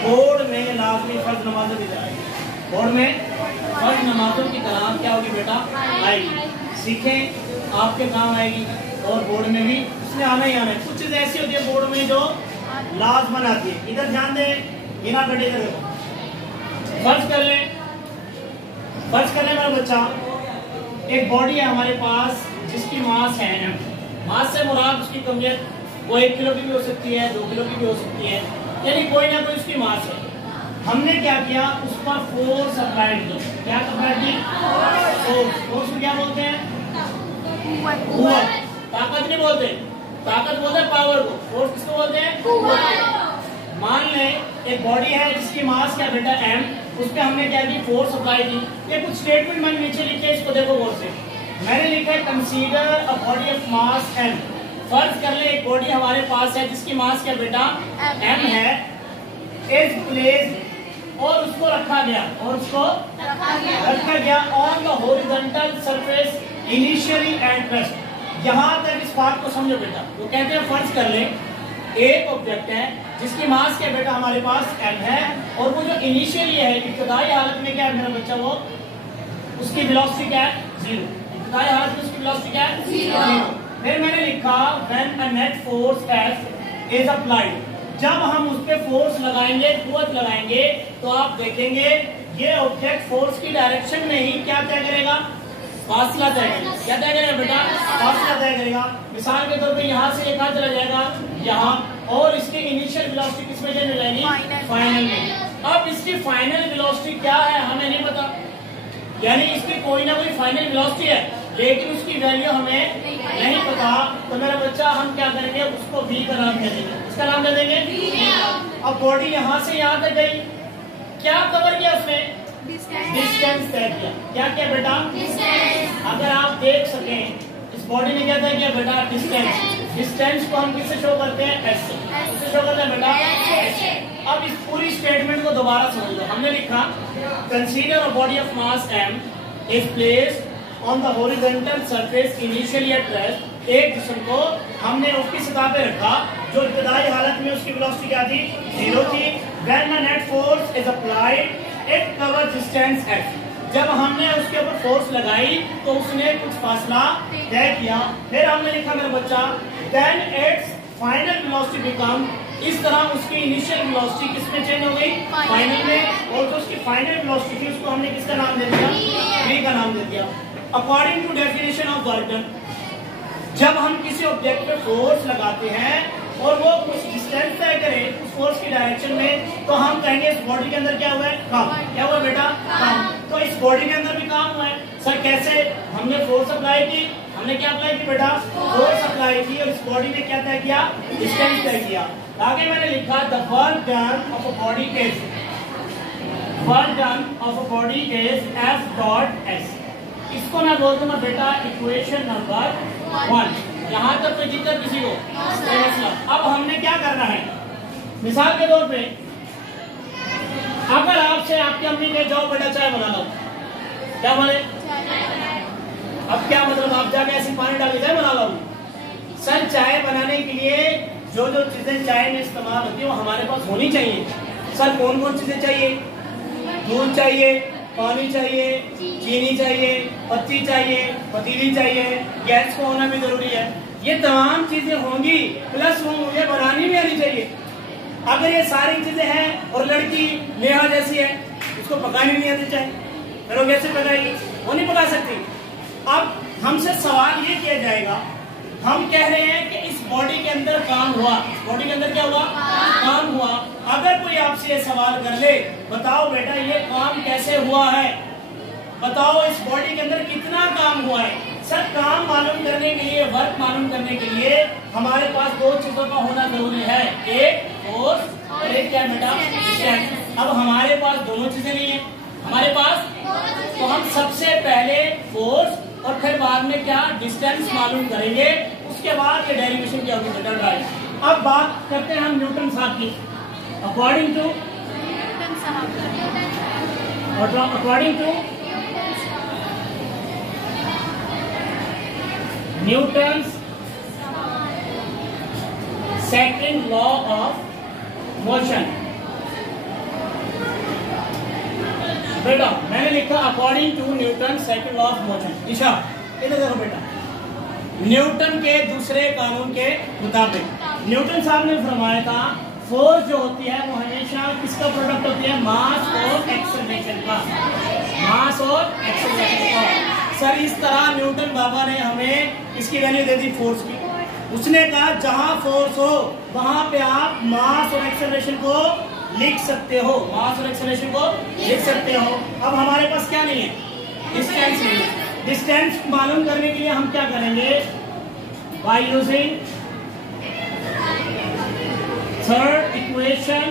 Board में लाजमी फर्ज नमाजों की तरह, बोर्ड में फर्ज नमाजों की तरह क्या होगी बेटा, आएगी। सीखें, आपके काम आएगी और बोर्ड में भी उसने आना ही आना है। कुछ चीज़ ऐसी होती है बोर्ड में जो लाजमन आती है। इधर ध्यान दें, बिना कटे इधर देखो। फर्ज कर लें मेरा बच्चा, एक बॉडी है हमारे पास जिसकी मास है m। मास से मुराद उसकी कमियत, वो 1 किलो की भी हो सकती है, 2 किलो की भी हो सकती है, यानी कोई ना कोई उसकी मास है। हमने क्या किया, उस पर फोर्स अप्लाइड की। क्या अप्लाइड की? फोर्स को क्या बोलते हैं? ताकत नहीं बोलते, ताकत बोलते हैं पावर को। फोर्स किसको बोलते हैं? मान लें एक बॉडी है जिसकी मास क्या बेटा m, उस पर हमने क्या की, फोर्स अप्लाई की। ये कुछ स्टेटमेंट मैंने नीचे लिखे, इसको देखो गौर से। मैंने लिखा है consider a body of mass m। फर्ज कर ले एक बॉडी हमारे पास है जिसकी मास क्या बेटा m है, इज प्लेस्ड, और उसको रखा गया on the horizontal surface initially and rest. यहां तक इस बात को समझो बेटा। वो कहते हैं फर्ज कर ले एक ऑब्जेक्ट है जिसकी मास क्या बेटा हमारे पास m है, और वो जो इनिशियली है, इब्तदाई हालत में क्या है मेरा बच्चा, वो उसकी वेलोसिटी क्या है, 0। इब्तदाई हालत में उसकी वेलोसिटी क्या है, 0। फिर मैंने लिखा when a net force F is applied. जब हम उस पे फोर्स लगाएंगे, कुव्वत लगाएंगे, तो आप देखेंगे ये ऑब्जेक्ट फोर्स की डायरेक्शन में ही क्या तय करेगा, फासला तय करेगा। क्या तय करेगा बेटा? फासला तय करेगा। मिसाल के तौर पे यहाँ से ये कहाँ चला जाएगा, यहाँ, और इसकी इनिशियल वेलोसिटी किस में चेंज हो जाएगी, फाइनल में। अब इसकी फाइनल वेलोसिटी क्या है हमें नहीं पता, यानी इसकी कोई ना कोई फाइनल वेलोसिटी है, लेकिन उसकी वैल्यू हमें नहीं पता। तो मेरा बच्चा हम क्या करेंगे, उसको v का नाम दे देंगे। इसका नाम दे देंगे। अब बॉडी यहाँ से यहाँ तक गई, क्या कवर किया उसने, डिस्टेंस तय किया। क्या किया बेटा, अगर आप देख सकें इस बॉडी ने क्या तय किया बेटा, डिस्टेंस। डिस्टेंस को हम किससे शो करते हैं, s से। किससे शो करते हैं बेटा, s। अब इस पूरी स्टेटमेंट को दोबारा समझ लो। हमने लिखा consider a body of mass m is placed on the horizontal surface initially at rest. एक जिस्म को हमने उसकी सतह पे रखा जो इब्तदाई हालत में उसकी वेलोसिटी क्या थी, 0 थी। When a net force is applied it covers distance h। जब हमने उसके ऊपर फोर्स लगाई तो उसने कुछ फासला तय किया। फिर हमने लिखा मेरा बच्चा then it's final velocity become, इस तरह उसकी इनिशियल वेलोसिटी किसमें चेंज हो गई, फाइनल में, और जो उसकी फाइनल वेलोसिटी थी उसको हमने किसका नाम दे दिया, v का नाम दे दिया। According to definition of work done, जब हम किसी ऑब्जेक्ट पे फोर्स लगाते हैं और वो कुछ डिस्टेंस तय करे उस फोर्स की डायरेक्शन में, तो हम कहेंगे इस बॉडी के अंदर क्या हुआ है, काम। क्या हुआ बेटा, काम। तो इस बॉडी के अंदर भी काम हुआ है। सर कैसे, हमने फोर्स अप्लाई की, हमने क्या अप्लाई की बेटा, फोर्स अप्लाई की, और इस बॉडी ने क्या तय किया, डिस्टेंस तय किया। आगे मैंने लिखा the work done of a body is, work done of a body is F dot S। इसको मैं बोलता हूँ बेटा इक्वेशन नंबर 1। यहाँ तक कोई दिक्कत किसी को? अब हमने क्या करना है, मिसाल के तौर पे अगर आपसे आपकी अम्मी ने जाओ बेटा चाय बना लो, क्या बोले, अब क्या मतलब आप जाके ऐसी पानी डाल के चाय बना लो। सर चाय बनाने के लिए जो जो चीजें चाय में इस्तेमाल होती है वो हमारे पास होनी चाहिए। सर कौन कौन चीजें चाहिए, दूध चाहिए, पानी चाहिए, चीनी चाहिए, पत्ती चाहिए, पतीली चाहिए, गैस को होना भी जरूरी है। ये तमाम चीजें होंगी, प्लस वो मुझे बनानी भी आनी चाहिए। अगर ये सारी चीजें हैं और लड़की नेहा जैसी है, उसको पकानी नहीं आती चाहे, फिर वो कैसे पकाएगी, वो नहीं पका सकती। अब हमसे सवाल ये किया जाएगा, हम कह रहे हैं कि इस बॉडी के अंदर काम हुआ, इस बॉडी के अंदर क्या हुआ, काम हुआ। अगर कोई आपसे ये सवाल कर ले, बताओ बेटा ये काम कैसे हुआ है, बताओ इस बॉडी के अंदर कितना काम हुआ है। सर काम मालूम करने के लिए, वर्क मालूम करने के लिए हमारे पास दो चीजों का होना जरूरी है, एक फोर्स और एक क्या बेटा, डिस्टेंस। अब हमारे पास दोनों चीजें नहीं है हमारे पास, तो हम सबसे पहले फोर्स और फिर बाद में क्या, डिस्टेंस मालूम करेंगे। उसके बाद ये डेरिवेशन क्या होगी बेटा, ड्राइव। अब बात करते हैं हम न्यूटन साहब की। According to Newton's second law of motion, बेटा मैंने लिखा according to Newton second law of motion. Isha इधर देखो बेटा, न्यूटन के दूसरे कानून के मुताबिक न्यूटन साहब ने फरमाया था फोर्स जो होती है वो हमेशा किसका प्रोडक्ट होती है, मास और एक्सेलरेशन का, मास और एक्सेलरेशन का। सर इस तरह न्यूटन बाबा ने हमें इसकी वैल्यू दे दी फोर्स की। उसने कहा जहां फोर्स हो वहां पे आप मास और एक्सेलरेशन को लिख सकते हो, मास और एक्सेलरेशन को लिख सकते हो। अब हमारे पास क्या नहीं है, डिस्टेंस नहीं है। डिस्टेंस मालूम करने के लिए हम क्या करेंगे, by using third equation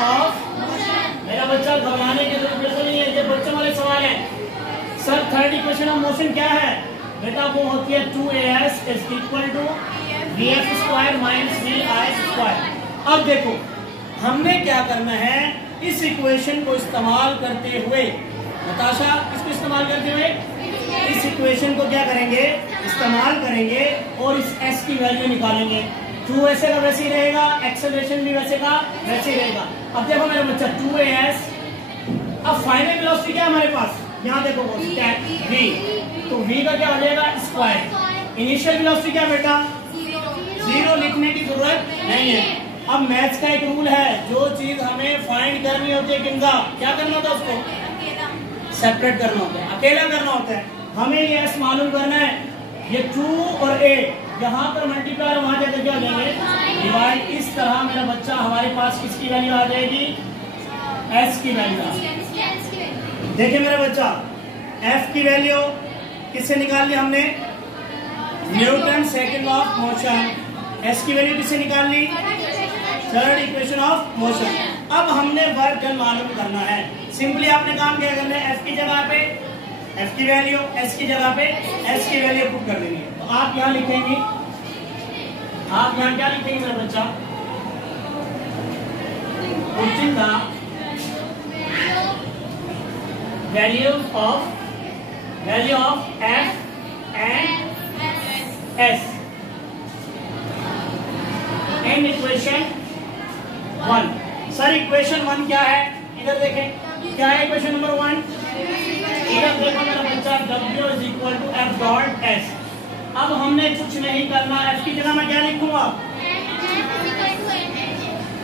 of, मेरा बच्चा घबराने की जरूरत बिल्कुल नहीं है, ये बच्चों वाले सवाल है। Sir third equation of motion क्या है बेटा, वो होती है 2as is equal to vf square minus vi square. अब देखो हमने क्या करना है, इस इक्वेशन को इस्तेमाल करते हुए, नताशा इसको इस्तेमाल करते हुए इस इक्वेशन को क्या करेंगे, इस्तेमाल करेंगे और इस s की वैल्यू निकालेंगे। 2 वैसे का वैसे ही रहेगा, एक्सेलरेशन भी वैसे का वैसे ही रहेगा। अब देखो मेरा बच्चा 2as, अब फाइनल वेलोसिटी क्या है हमारे पास, यहाँ देखो वो v, तो v का क्या हो जाएगा स्क्वायर। इनिशियल वेलोसिटी क्या बेटा, 0 लिखने की जरूरत नहीं है। अब मैथ्स का एक रूल है, जो चीज हमें फाइंड करनी होती है किनका, क्या करना होता है, उसको सेपरेट करना होता है, अकेला करना होता है। हमें ये s मालूम करना है, ये 2 और a यहाँ पर मल्टीप्लाई, वहां जाकर क्या हो जाएंगे डिवाइड। इस तरह मेरा बच्चा हमारे पास किसकी वैल्यू आ जाएगी, s की वैल्यू। देखिए मेरा बच्चा f की वैल्यू किससे निकाल ली हमने, Newton second law of motion. s की वैल्यू किससे निकाल ली, थर्ड इक्वेशन ऑफ मोशन। अब हमने वर्क डन मालूम करना है। सिंपली आपने काम क्या करना है, f की जगह पे f की वैल्यू, s की जगह पे s की वैल्यू पुट कर देंगे। तो आप यहाँ लिखेंगे, आप यहाँ क्या लिखेंगे मेरा बच्चा, putting the value of f and s in equation 1। Sir equation 1 क्या है, इधर देखें क्या है इक्वेशन नंबर 1, इधर देखो मेरा बच्चा w is equal to f dot s। अब हमने कुछ नहीं करना, f की जगह मैं क्या लिखूंगा,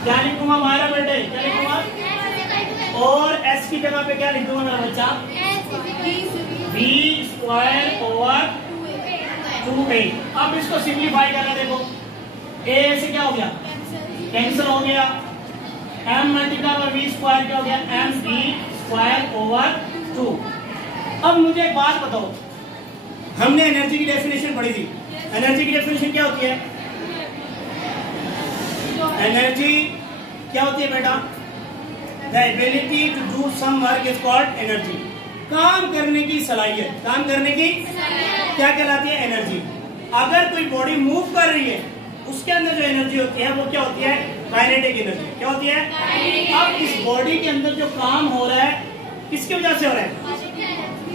क्या लिखूंगा हमारा बेटे, क्या लिखूंगा, और s की जगह पे क्या लिखूंगा मेरा बच्चा, v स्क्वायर ओवर 2a। अब इसको सिंप्लीफाई करना, देखो a से क्या हो गया, कैंसिल हो गया, m multiply by v square क्या हो गया, mv स्क्वायर ओवर 2। अब मुझे एक बात बताओ, हमने एनर्जी की डेफिनेशन पढ़ी थी, एनर्जी की डेफिनेशन क्या होती है, एनर्जी क्या होती है बेटा, the ability to do some work is called energy. काम करने की सलाहियत, काम करने की क्या कहलाती है, एनर्जी। अगर कोई बॉडी मूव कर रही है उसके अंदर जो एनर्जी होती है वो क्या होती है, काइनेटिक एनर्जी। क्या होती है, अब इस बॉडी के अंदर जो काम हो रहा है किसकी वजह से हो रहा है,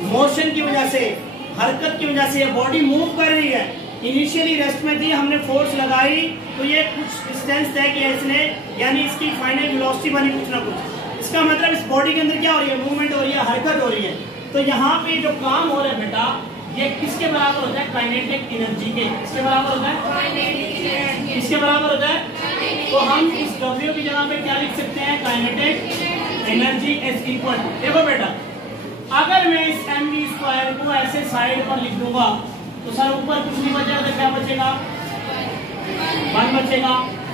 मोशन की वजह से, हरकत की वजह से। बॉडी मूव कर रही है, इनिशियली रेस्ट में थी, हमने फोर्स लगाई तो ये कुछ डिस्टेंस तय किया इसने, यानी इसकी फाइनल वेलोसिटी बनी कुछ ना कुछ। इसका मतलब इस बॉडी के अंदर क्या हो रही है, मूवमेंट हो रही है, हरकत हो रही है। तो यहाँ पे जो काम हो रहा है बेटा, ये किसके बराबर होता है, काइनेटिक एनर्जी के। किसके बराबर होता है, किसके बराबर होता है। तो हम इस W की जगह पे क्या लिख सकते हैं, kinetic energy is equal to, देखो बेटा अगर मैं इस mv स्क्वायर को ऐसे साइड पर लिख दूंगा तो सर ऊपर कुछ नहीं बचेगा, तो क्या बचेगा, 1 बचेगा,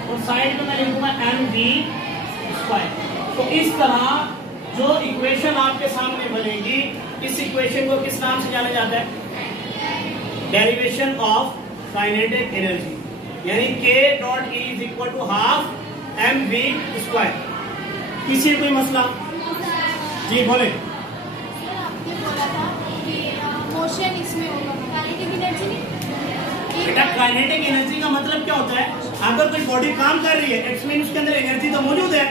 और साइड पे मैं लिखूंगा mv स्क्वायर। तो इस तरह जो इक्वेशन आपके सामने बनेगी, इस इक्वेशन को किस नाम से जाना जाता है, डेरिवेशन ऑफ काइनेटिक एनर्जी, यानी k dot e is equal to half mv square. किसी कोई मसला, जी बोले। मोशन इसमें होगा, काइनेटिक एनर्जी नहीं। बेटा काइनेटिक एनर्जी का मतलब क्या होता है, अगर कोई बॉडी काम कर रही है इट्स मीन उसके अंदर एनर्जी तो मौजूद है।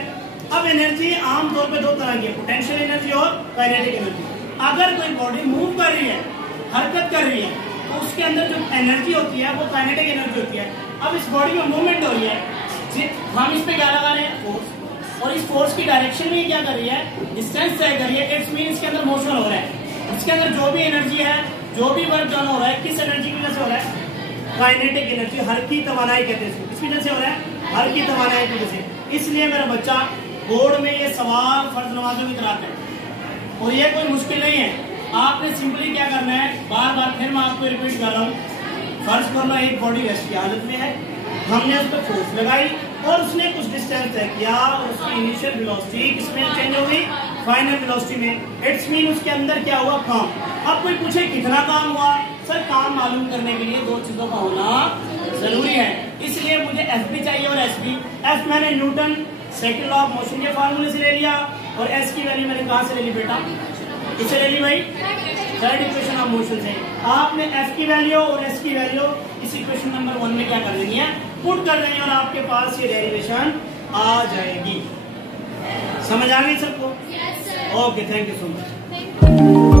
अब एनर्जी आमतौर पे 2 तरह की है, पोटेंशियल एनर्जी और काइनेटिक एनर्जी। अगर कोई बॉडी मूव कर रही है, हरकत कर रही है, तो उसके अंदर जो एनर्जी होती है वो काइनेटिक एनर्जी होती है। अब इस बॉडी में मूवमेंट हो रही है, हम इस पे क्या लगा रहे हैं, फोर्स। और इस फोर्स की डायरेक्शन में क्या कर रही है, डिस्टेंस तय कर रही है। इट्स मीन इसके अंदर मोशन हो रहा है, इसके अंदर जो भी एनर्जी है, जो भी वर्क डन हो रहा है, किस एनर्जी की वजह से हो रहा है, काइनेटिक एनर्जी, हरकी तवानाई कहते हैं इसको। किस वजह से हो रहा है, हरकी तवानाई की वजह से। इसलिए मेरा बच्चा बोर्ड में ये सवाल फर्ज नमाजों की कराते हैं और ये कोई मुश्किल नहीं है। आपने सिंपली क्या करना है, बार बार फिर मैं आपको रिपीट कर रहा हूँ, फर्ज करना एक बॉडी रेस्ट की हालत में है, हमने उस पर फोर्स लगाई और उसने कुछ डिस्टेंस तय किया और उसकी इनिशियल वेलोसिटी किसमें चेंज हो गई, फाइनल वेलोसिटी में। इट्स मीन उसके अंदर क्या हुआ, काम। अब कोई पूछे कितना काम हुआ, सर काम मालूम करने के लिए दो चीजों का होना जरूरी है, इसलिए मुझे एफ भी चाहिए और एस भी। एफ मैंने Newton second law of motion के फार्मूले से ले लिया और एस की वैल्यू मैंने कहां से ले ली बेटा, किससे ले ली भाई, थर्ड इक्वेशन ऑफ मोशन से। आपने एफ की वैल्यू और एस की वैल्यू इस इक्वेशन नंबर 1 में क्या कर देनी है, पुट कर देनी है और आपके पास ये डेरिवेशन आ जाएगी। समझ आ गई सबको? Okay, thank you so much.